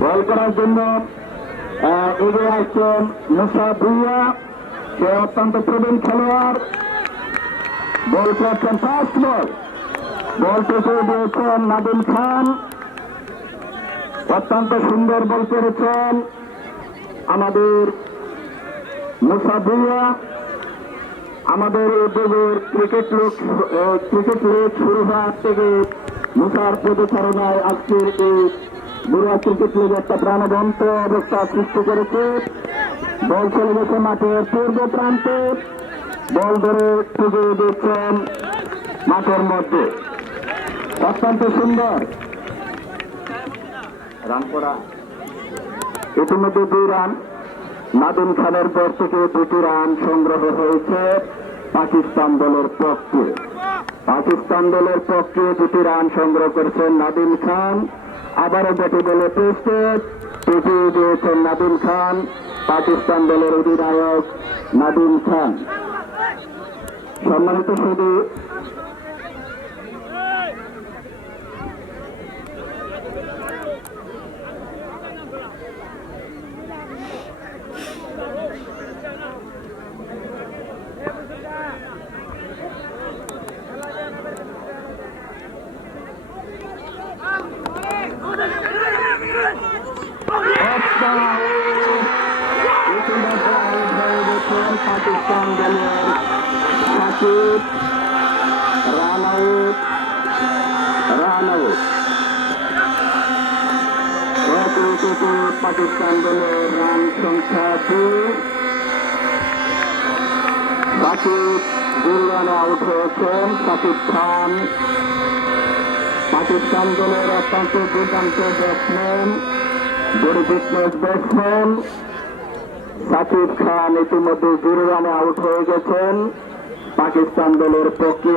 বল করার জন্য এগিয়ে আসছেন মুসা ভুইয়া, সে অত্যন্ত প্রবীণ খেলোয়াড়। বল করছেন ফাস্ট বল, বল পেছনে দিয়েছেন নাদিম খান, অত্যন্ত সুন্দর বল করেছেন আমাদের মুসা ভুইয়া। আমাদের উদ্যোগের ক্রিকেট লিগ শুরু হওয়ার থেকে মুসার পদচারণায় আজকের এই বুড়া ক্রিকেট লিগ একটা প্রাণবন্ত অবস্থা সৃষ্টি করেছে। বল চলে গেছে মাঠের পূর্ব প্রান্তে, বল ধরে ঠুকে দিচ্ছেন মাঠের মধ্যে, অত্যন্ত সুন্দর রান করা। ইতিমধ্যে 2 রান, নাদিম খানের পর থেকে 2টি রান সংগ্রহ হয়েছে পাকিস্তান দলের পক্ষে। পাকিস্তান দলের পক্ষে 2টি রান সংগ্রহ করেছেন নাদিম খান। আবারও ব্যাটে বলে টেস্টে পিটিয়ে দিয়েছেন নাদিম খান, পাকিস্তান দলের অধিনায়ক নাদিম খান। সম্মানিত শুধু পাকিস্তান দলের সাকিব রান আউট। পাকিস্তান দলের রান সংখ্যা 2। সাকিব 2 রানে আউট হয়েছেন সাকিব খান। পাকিস্তান দলের অত্যন্ত দুর্দান্ত ব্যাটসম্যান, বড় ফিটনেস ব্যাটসম্যান সাকিব খান ইতিমধ্যে 0 রানে আউট হয়ে গেছেন পাকিস্তান দলের পক্ষে।